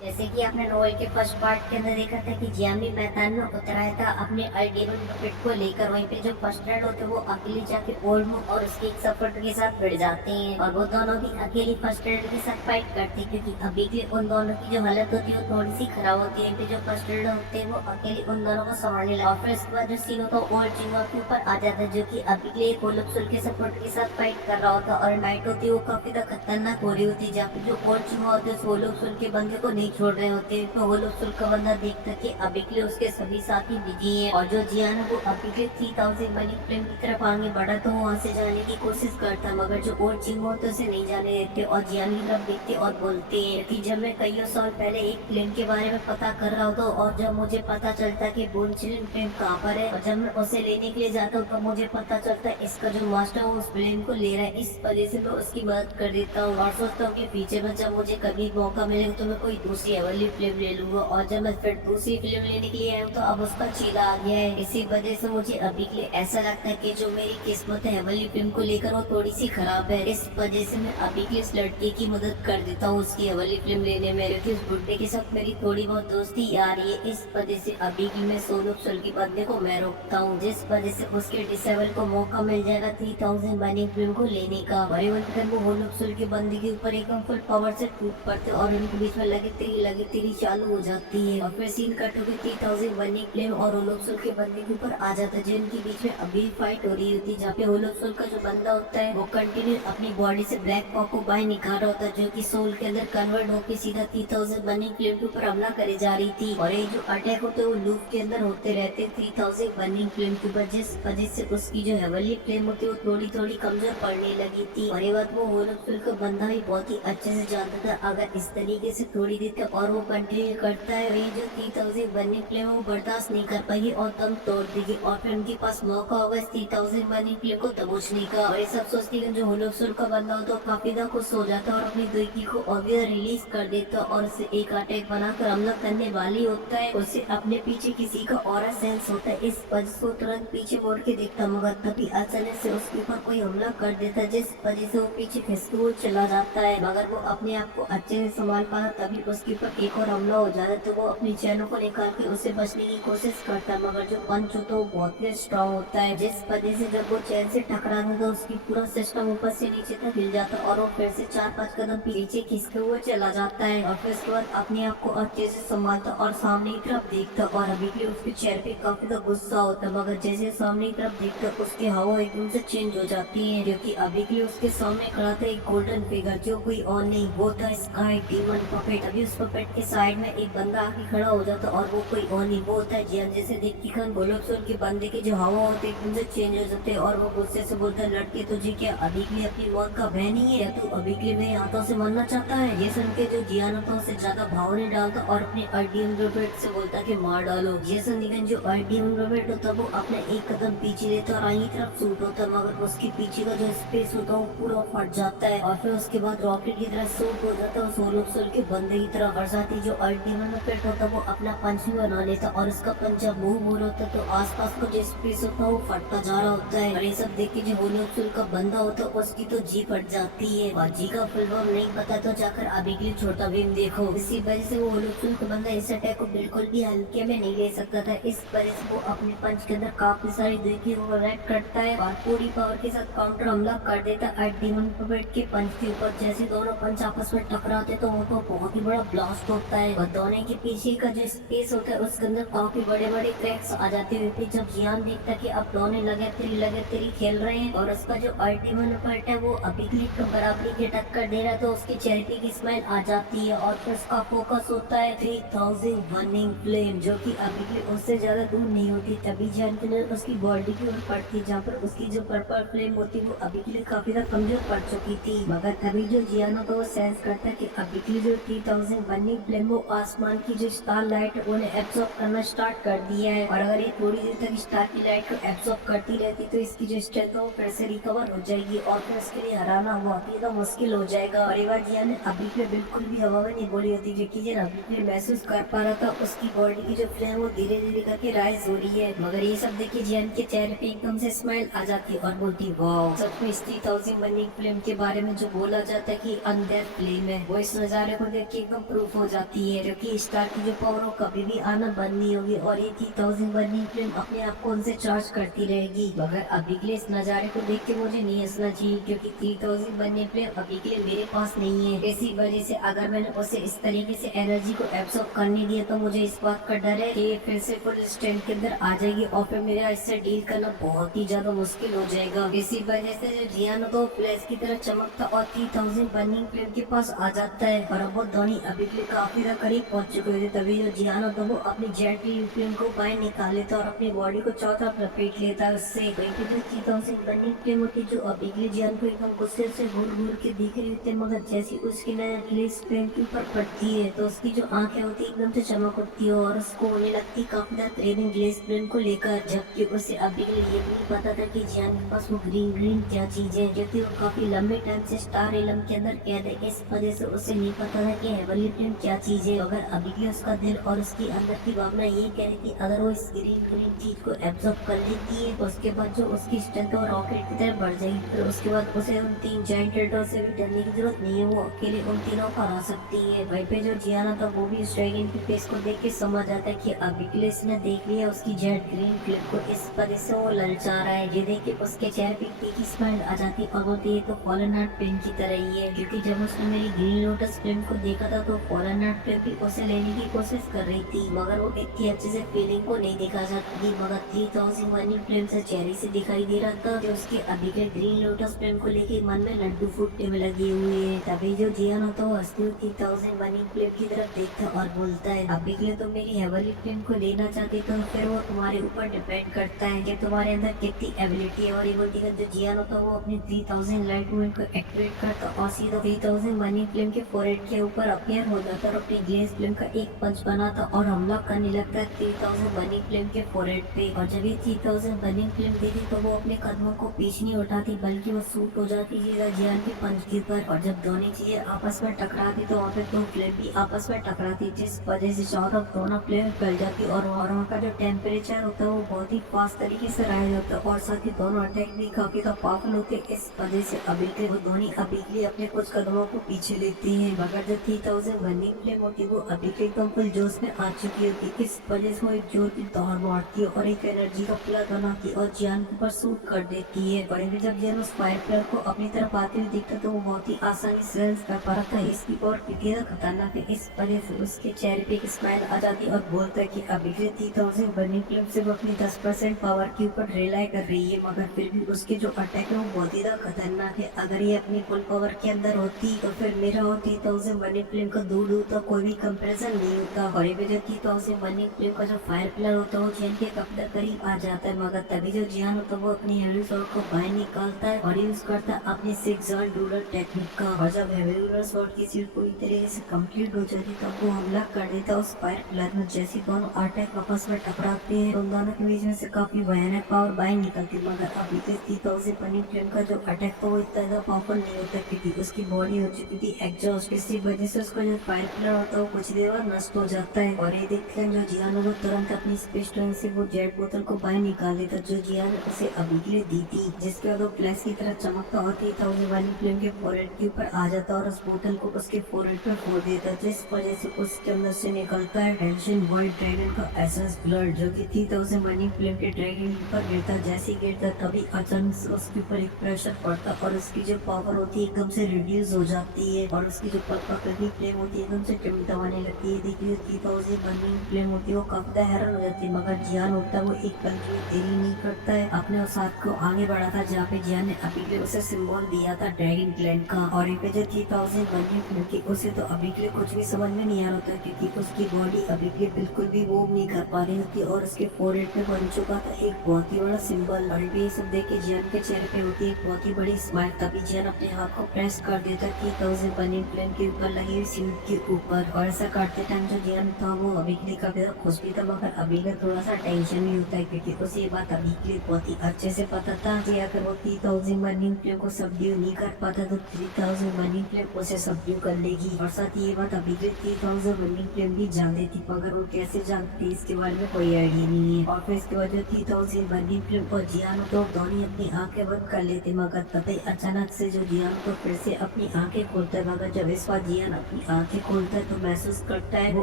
जैसे कि आपने नोवेल के फर्स्ट पार्ट के अंदर देखा था कि जियान भी मैदान में उतर आया था अपने अल्टीमेट पपेट को लेकर। वहीं पे जो फर्स्ट रेड होते हैं वो अकेले जाके ओल्ड और उसके एक सपोर्टर के साथ भिड़ जाते हैं और वो दोनों भी अकेली फर्स्ट रेड के साथ फाइट करते हैं, क्योंकि अभी के उन दोनों की जो हालत होती है वो थोड़ी सी खराब होती है। जो फर्स्ट रेड होते हैं वो अकेले उन दोनों को संभालने लगा और फिर उसके बाद जो सीन होता है ओल्ड जिंगा के ऊपर आ जाता है, जो की अभी के लिए कोलप्सुल के सपोर्टर के साथ फाइट कर रहा होता है। और नाइट होती है वो काफी ज्यादा खतरनाक हो रही होती है, जहाँ पे जो ओल्ड जिंगा होते हैं वो लोग सुन के बंदे को नहीं छोड़ रहे होते हैं। तो वो लोग सुन का बंदा देखता कि अभी के लिए उसके सभी साथी बिजी हैं और जो जियान है वो अभी के 3000 मनी फ्लेम की तरफ आगे बढ़ा तो वो वहाँ से जाने की कोशिश करता, मगर जो ओल्ड जिंग हो तो उसे नहीं जाने देते और जियान की तरफ देखते और बोलते हैं कि जब मैं कई साल पहले एक प्लेन के बारे में पता कर रहा होता और जब मुझे पता चलता कि बोनचिन प्लेन कहाँ पर है और जब मैं उसे लेने के लिए जाता हूँ तब मुझे पता चलता है इसका जो मास्टर है वो उस प्लेन को ले रहा है। इस वजह से मैं उसकी मदद कर देता हूँ और सोचता हूँ कि फ्यूचर में जब मुझे कभी मौका मिलेगा तो मैं कोई दूसरी अवली फिल्म ले लूंगा। और जब मैं फिर दूसरी फिल्म लेने के लिए आया हूँ तो अब उसका चीला आ गया है। इसी वजह से मुझे अभी के लिए ऐसा लगता है कि जो मेरी किस्मत है अवली फिल्म को लेकर वो थोड़ी सी खराब है। इस वजह से मैं अभी के इस लड़के की मदद कर देता हूँ उसकी अवली फिल्म लेने में, क्योंकि उस बुड्ढे के साथ मेरी थोड़ी बहुत दोस्ती आ रही है। इस वजह से अभी की मैं सोनू सूद के बंदे को मैं रोकता हूँ, जिस वजह से उसके डिसेबल को मौका मिल जाएगा 3000 मनी फिल्म को लेने का। और वो होलोक सूद के बंदे के ऊपर एकदम फुल पावर से टूट पड़ते और उनके बीच में लगे तेरी चालू हो जाती है और फिर सीन कट होकर 3000 बनी फ्लेम और होलोक्सुल के बंदे के ऊपर आ जाता है, जिनके बीच में अभी फाइट हो रही होती है, जहाँ पे होलोक्सुल का जो बंदा होता है वो कंटिन्यू अपनी बॉडी से ब्लैक पॉक को बाहर निकाल रहा होता है, जो कि सोल के अंदर कन्वर्ट होकर सीधा 3000 बनी फ्लेम के ऊपर हमला करे जा रही थी। और ये जो अटैक होते हैं वो लूप के अंदर होते रहते 3000 बनी फ्लेम के ऊपर, जिस वजह से उसकी जो हेवनली फ्लेम होती है वो थोड़ी थोड़ी कमजोर पड़ने लगी थी। और ये बात वो होलोक्सुल का बंदा भी बहुत ही अच्छे से जानता था। अगर इस तरीके से थोड़ी देर तक और वो कंटिन्यू करता है ये जो 3000 बनने के लिए वो बर्दाश्त नहीं कर पाएगी और दम तोड़ देगी और फिर उनके पास मौका होगा इस 3000 बनने के लिए को दबोचने का। और ये सब सोचती है जो होलोक्सुल का बंदा हो तो काफी ज्यादा खुश हो जाता है और अपनी दुर्गी को ऑब्वियस रिलीज कर देता है और उसे एक अटैक बनाकर हमला करने वाली होता है। उसे अपने पीछे किसी का ऑरा सेंस होता है, इस वजह से तुरंत पीछे मुड़ के देखता, मगर तभी अचानक से उसके ऊपर कोई हमला कर देता है, जिस वजह से वो पीछे खिसक वो चला जाता है। मगर वो अपने आप को अच्छे से संभाल पाता, तभी उसके ऊपर एक और हमला हो जाता है तो वो अपनी चैनों को निकाल के उसे बचने की कोशिश करता है, मगर जो पंच होता है वो बहुत ही स्ट्रॉन्ग होता है, जिस वजह से जब वो चैन से टकराता है तो उसकी पूरा सिस्टम ऊपर से नीचे तक हिल जाता है और वो फिर से 4-5 कदम पीछे खिसके हुए चला जाता है। और फिर उसके बाद अपने आप को अच्छे से संभालता और सामने की तरफ देखता और अभी के लिए उसके चेहरे पे काफी ज्यादा गुस्सा होता है, मगर जैसे सामने की तरफ देखता उसकी हवा एकदम से चेंज हो जाती है, क्योंकि अभी के लिए उसके सामने खड़ा था एक गोल्डन फिगर जो कोई और नहीं वो था स्काई डीमन पपेट। अभी उस पपेट के साइड में एक बंदा आके खड़ा हो जाता और वो कोई और नहीं वो होता है जियान। जैसे देखती खान गोलोक्सोन के बंदे के जो हवा होते एकदम से चेंज हो जाते हैं और वो गुस्से से बोलता है लड़के तुझे क्या अभी के लिए अपनी मौत का भय नहीं है या तू अभी के लिए मेरे हाथों से मरना चाहता है। ये सुन के जो जियान होता है उसे ज्यादा भाव नहीं डालता और अपने अर्डियन रोबोट से बोलता कि मार डालो। ये सुन के जो अर्डियन रोबोट होता है वो अपने एक कदम पीछे लेता और आगे तरफ शूट होता है, मगर उसके पीछे का जो स्पेस होता है वो पूरा फट जाता है और फिर उसके बाद रॉकेट की तरह शूट हो जाता है सोलोक्सोल के बंदे की तरह। और साथ ही जो अल्टीमेट रोबोट होता है वो अपना पंच भी बना लेता और उसका पंच जब मुंह बोल होता है तो आसपास का जो स्पेस होता है वो फटता जा रहा होता है। और ये सब देख के जो होलोक्सोल का बंदा होता है उसकी तो जी फट जाती है और जी का फुल फॉर्म नहीं पता तो जाकर अभी के लिए छोटा भीम देखो। इसी वजह से वो होलोक्सोल का बंदा इस अटैक को बिल्कुल भी हल्के में नहीं ले सकता था, इस वजह से वो अपने पंच के अंदर काफी सारी देखी ओवरराइड करता है और पूरी पावर के साथ काउंटर हमला कर देता है डीमन पपेट के पंच के ऊपर। जैसे दोनों पंच आपस में टकराते तो वो तो बहुत ही बड़ा ब्लास्ट होता है और दोनों के पीछे का जो स्पेस होता है उसके अंदर काफी बड़े बड़े क्रैक्स आ जाते हैं। जब जियान देखता कि अब दोनों लगातार खेल रहे हैं और उसका जो अल्टीमेट पॉइंट है वो अभी क्लिक बराबरी के टक्कर दे रहा है तो उसके चेहरे पे की स्माइल आ जाती है और फिर उसका फोकस होता है 3000 बर्निंग फ्लेम, जो कि अभी के उससे ज्यादा दूर नहीं होती। तभी जियान की नजर उसकी बॉडी की ओर पड़ती जहाँ पर उसकी जो पर्पल फ्लेम होती वो अभी के लिए काफी ज्यादा कमजोर पड़ चुकी थी, मगर तभी जो जियान होता वो सेंस करता है कि अभी के लिए जो 3000 बर्निंग फ्लेम वो आसमान की जो स्टार लाइट है उन्हें एब्सॉर्ब करना स्टार्ट कर दिया है और अगर ये थोड़ी देर तक स्टार की लाइट को एब्सॉर्ब करती रहती तो इसकी जो स्ट्रेंथ है वो फिर से रिकवर हो जाएगी और फिर उसके लिए हराना बहुत ही ज्यादा मुश्किल हो जाएगा। और ये बात जियान ने अभी के बिल्कुल भी हवा में नहीं बोली होती, क्योंकि जियान अभी के महसूस कर पा रहा था उसकी बॉडी की जो फ्लेम वो धीरे धीरे करके राइज हो रही है। मगर ये सब देखिए जियान के चेहरे पे एकदम से स्माइल आ जाती है और बोलती वाह, सच में इस 3000 बर्निंग फ्लेम के बारे में जो बोला जाता है कि अनडेड फ्लेम है, वो इस नजारे को देख के एकदम प्रूफ हो जाती है, क्योंकि स्टार की जो पावर हो कभी भी आना बंद नहीं होगी और ये 3000 बर्निंग फ्लेम अपने आप को उनसे चार्ज करती रहेगी। मगर अभी के लिए इस नज़ारे को देख के मुझे नहीं हंसना चाहिए, क्योंकि 3000 बर्निंग फ्लेम अभी के लिए मेरे पास नहीं है। इसी वजह से अगर मैंने उसे इस तरीके से एनर्जी को एब्सॉर्ब करने दिया तो मुझे इस बात का डर है कि ये फिर से फुल स्ट्रेंथ के अंदर आ जाएगी और फिर मेरा इससे डील करना बहुत ही ज्यादा मुश्किल हो जाएगा। इसी वजह से जो जियानो तो फ्लैश की तरह चमकता और 3000 बर्निंग फ्लेम के पास आ जाता है और अब वो दोनों अभी के लिए काफी ज्यादा करीब पहुंच चुके थे। तभी जो जियानो तो वो अपनी जेट फ्लेम को बाहर निकाल लेता और अपनी बॉडी को चारों तरफ लपेट लेता है उससे। वहीं पे जो 3000 बर्निंग फ्लेम होती जो अभी के लिए जियानो को एकदम गुस्से से घूर घूर के दिख रही होती है, मगर जैसी उसकी नजर ग्लेस फ्लेम के ऊपर पड़ती है तो उसकी जो आंखें होती है एकदम से चमक उठती है और उसको होने लगती काफी ज्यादा क्रेविंग ग्लेस फ्लेम को लेकर। जबकि उसे अभी के लिए ये भी नहीं पता था कि जियान के पास वो ग्रीन ग्रीन क्या चीज है, जो थी वो काफी लंबे टाइम से स्टार एलम के अंदर कैद है। इस वजह से उसे नहीं पता था कि हेवनली फ्लेम क्या चीज है। अगर अभी के लिए उसका दिल और उसकी अंदर की भावना ये कह रही थी अगर वो इस ग्रीन ग्रीन चीज को एब्जॉर्ब कर लेती है तो उसके बाद जो उसकी स्ट्रेंथ है वो रॉकेट की तरह बढ़ जाएगी। फिर उसके बाद उसे उन 3 जायंट टर्टल से भी डरने की जरूरत नहीं है, वो अकेले उन तीनों को हरा सकती है। वहीं पे जो जियाना था वो भी इस ड्रैगन के फेस को देख के समझ आता है कि अभी के लिए इसने देख लिया उसकी जेट ग्रीन फ्लिप को, इस वजह से वो ललचा रहा है। ये देख के उसके चेहरे पे तीखी स्माइल आ जाती है और बोलती है तो फॉलन हार्ट फ्लिम की तरह ही है, क्योंकि जब उसने मेरी ग्रीन लोटस फ्लिम को देखा था तो फॉलन हार्ट फ्लिम भी उसे लेने की कोशिश कर रही थी, मगर वो इतनी अच्छे से फीलिंग को नहीं दिखा सकती। मगर 3000 वाली फ्लिम से चेहरे से दिखाई दे रहा था कि उसके अभी के ग्रीन लोटस फ्लिम को लेके मन में लड्डू फूटने में लगी हुई है। तभी जो जियान होता है वो हंसती हुई 3000 वाली फ्लिम की तरफ देखता है और बोलता है अभी के लिए तो मेरी हेवनली फ्लिम को लेना चाहती तो फिर वो तुम्हारे ऊपर डिपेंड करता है कि तुम्हारे अंदर कितनी एबिलिटी है। और ये बोलती है जो जियान होता है वो अपनी 3000 लाइट मूवमेंट को एक्टिवेट करता और सीधा 3000 वाली फ्लिम के फोरहेड के ऊपर अपीयर हो जाता और अपनी ग्लेस फ्लिम का एक पंच बनाता और हमला करने लगता है 3000 वाली फ्लिम के फोरहेड पे। और जब ये 3000 वाली फ्लिम देखी तो वो अपने कदमों को पीछे नहीं उठाती बल्कि वो सूट हो जाती सीधा जियान के पंच के ऊपर। और जब दोनों चीजें आपस में टकराती तो वहाँ पे दो फ्लेम भी आपस में टकराती, जिस वजह से चारों दोनों फ्लेम फैल जाती और वहाँ का जो टेम्परेचर होता है वो बहुत ही फास्ट तरीके से राइज होता है और साथ ही दोनों अटैक भी काफी पावरफुल होते हैं। इस वजह से अभी के वो दोनों अभी के लिए अपने कुछ कदमों को पीछे लेती हैं। मगर जो 3000 बर्निंग फ्लेम होती है वो अभी के एकदम फुल जोश में आ चुकी होती है। इस वजह से वो एक जोर की दौड़ मारती है और एक एनर्जी का प्लग बनाती है और जियान के ऊपर सूट कर देती है। और जब जियान उस फायर प्लग को अपनी तरफ आते हुए दिखता तो वो बहुत ही आसानी से सेंस कर पा रहा था इसकी और कितनी खतरनाक है। इस वजह से उसके चेहरे पे एक स्माइल आ जाती और बोलता है कि अभी के 3000 बर्निंग फ्लेम से वो अपनी 10% पावर के ऊपर रिलाई कर रही है, मगर फिर भी उसके जो अटैक है वो बहुत ही खतरनाक है। अगर ये अपनी फुल पावर के अंदर होती तो फिर मेरा और 3000 बर्निंग फ्लेम का दूर दूर तक कोई भी कंपेरिजन नहीं होता। और ये जो 3000 बर्निंग फ्लेम का जो फायर प्लग होता है वो जियान के कब्जा करीब आ जाता है, मगर तभी जो जियान होता है वो अपनी हेवी स्वॉर्ड को बाहर निकालता है और यूज करता है अपनी 6 जॉइंट डूडल टेक्निक का। और जब हेवी डूडल स्वॉर्ड की सीट पूरी तरीके से कंप्लीट हो जाती तब वो हमला कर देता उस फायर प्लग में। जैसे दोनों अटैक आपस में टकराते हैं तो दोनों के बीच में से काफी भयानक पावर बाहर निकलती, मगर अभी तक 3000 बर्निंग फ्लेम का जो अटैक था वो इतना ज्यादा पावरफुल नहीं होता क्योंकि उसकी बॉडी हो चुकी थी एग्जॉस्ट। इसी वजह से उसका जो फायर प्लग होता है वो कुछ देर बाद नष्ट हो जाता है। और ये देखकर जो जियान वो तुरंत अपनी स्पेस टंग से वो जेट बोतल को बाहर निकाल देता जो जियान उसे अभी के लिए दी थी, जिसके बाद वो फ्लैश की तरह चमकता और 3000 वाली फ्लेम के फोरहेड के ऊपर आ जाता और उस बोतल को उसके फोरहेड पर फोड़ देता, जिस वजह से उसके अंदर से निकलता है एंशिएंट वाइट ड्रैगन का एसेंस ब्लड जो कि 3000 वाली फ्लेम के ड्रैगन के ऊपर गिरता। जैसे गिरता तभी अचानक से उसके ऊपर एक प्रेशर पड़ता और उसकी जो पावर होती है एकदम से रिड्यूस हो जाती है और उसकी जो पकड़ी फ्लेम होती है एकदम से टिमटमाने लगती है। देखिए 3000 वाली फ्लेम होती है वो काफी हैरान हो जाती है, मगर जियान होता है वो एक पल के लिए देरी नहीं करता है, अपने उस हाथ को आगे बढ़ाता जहाँ पे जियान ने अभी के लिए उसे सिंबल दिया था ड्रैगन क्लैन का। और ये जो 3000 वाली फ्लेम की उसे तो अभी के लिए कुछ भी समझ में नहीं आ रहा था क्योंकि उसकी बॉडी अभी के लिए बिल्कुल भी मूव नहीं कर पा रही थी और उसके फोरहेड पे बन चुका था एक बहुत ही बड़ा सिंबल। और ये सब देख के जियान के चेहरे पे होती है एक बहुत ही बड़ी स्माइल। तभी जियान अपने हाथ को प्रेस कर देता 3000 वाली फ्लेम के ऊपर लगी हुई सीट के ऊपर। और ऐसा करते टाइम जो जियान था वो अभी के लिए काफी ज्यादा खुश भी था, मगर अभी का थोड़ा सा टेंशन भी होता है क्योंकि उसे ये बात अभी के लिए बहुत ही अच्छे से पता था कि अगर वो 3000 वाली फ्लेम को सबड्यू नहीं कर पाता तो 3000 वाली फ्लेम उसे सबड्यू कर लेगी। और साथ ही ये बात अभी के 3000 वाली फ्लेम भी जानती थी, मगर वो कैसे जानती इसके बारे में कोई आइडिया नहीं है। और फिर इसके बाद जो 3000 वाली फ्लेम और जियान तो दोनों अपनी आंखें बंद कर लेते, मगर तभी अचानक से जो जियान तो फिर से अपनी आंखें खोलता है, मगर जब इस बार जियान अपनी आंखें खोलता है तो महसूस करता है वो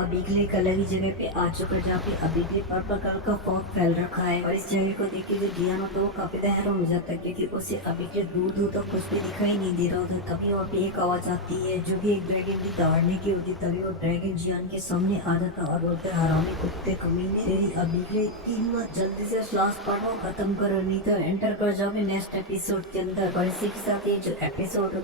अबीगले एक अलग ही जगह पे आ चुका है, जहाँ पे अबीगले पर्पल कलर का फॉग फैल रखा है। और इस जगह को देख के जो जियान होता है वो काफी हैरान हो जाता है, क्योंकि उसे अबीगले दूर दूर तक कुछ भी दिखाई नहीं दे रहा होता। तभी वहाँ पे एक आवाज आती है जो कि एक ड्रैगन की दहाड़ने की होती। तभी वो ड्रैगन जियान के सामने आ जाता और बोलते हैं, हरामी कुत्ते कमीने, तेरी अबीगले की हिम्मत, जल्दी से लास्ट पार्ट को खत्म करो नहीं तो एंटर कर जाओगे नेक्स्ट एपिसोड के अंदर। और इसी के साथ ये जो एपिसोड